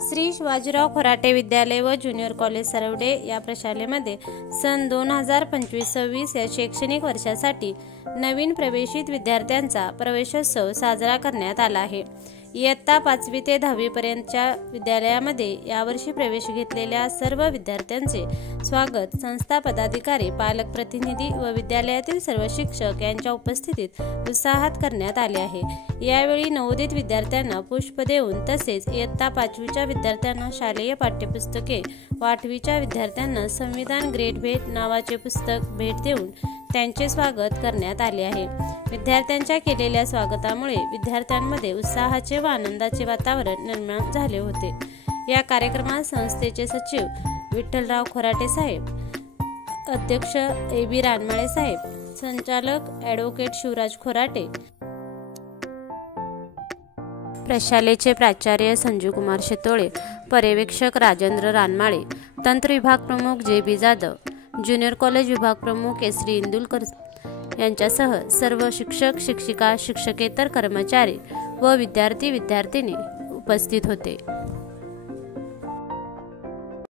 श्री शिवाजीराव खोराटे विद्यालय व junior college Sarwade या प्रशालेमध्ये सन 2025-26 या शैक्षणिक वर्षासाठी नवीन प्रवेशित विद्यार्थ्यांचा प्रवेशोत्सव साजरा करण्यात आला आहे। इयत्ता 5वी ते 10वी पर्यंतच्या विद्यालयामध्ये यावर्षी प्रवेश घेतलेल्या सर्व विद्यार्थ्यांचे स्वागत संस्था पदाधिकारी, पालक प्रतिनिधी व विद्यालयातील सर्व शिक्षक यांच्या उपस्थितीत उत्साहात करण्यात आले आहे। यावेळी नवोदित विद्यार्थ्यांना पुष्प देऊन तसेच इयत्ता 5वीच्या विद्यार्थ्यांना शालेय पाठ्यपुस्तके व 8वीच्या विद्यार्थ्यांना संविधान ग्रेड भेट नावाचे पुस्तक भेट देऊन त्यांचे स्वागत करण्यात आले आहे। विद्यार्थ्यांच्या केलेल्या स्वागतामुळे विद्यार्थ्यांमध्ये उत्साहाचे व आनंदाचे वातावरण निर्माण झाले होते। या कार्यक्रमात संस्थेचे सचिव विठ्ठलराव खोराटे साहेब, अध्यक्ष AB रानमाळे साहेब, संचालक ॲडव्होकेट शिवराज खोराटे, प्रशालेचे प्राचार्य संजूकुमार शितोळे, पर्यवेक्षक राजेंद्र रानमाळे, तंत्र विभाग प्रमुख JB जाधव, ज्युनियर कॉलेज विभाग प्रमुख केसरी इंदुलकर यांच्यासह सर्व शिक्षक, शिक्षिका, शिक्षकेतर कर्मचारी व विद्यार्थी विद्यार्थिनी उपस्थित होते।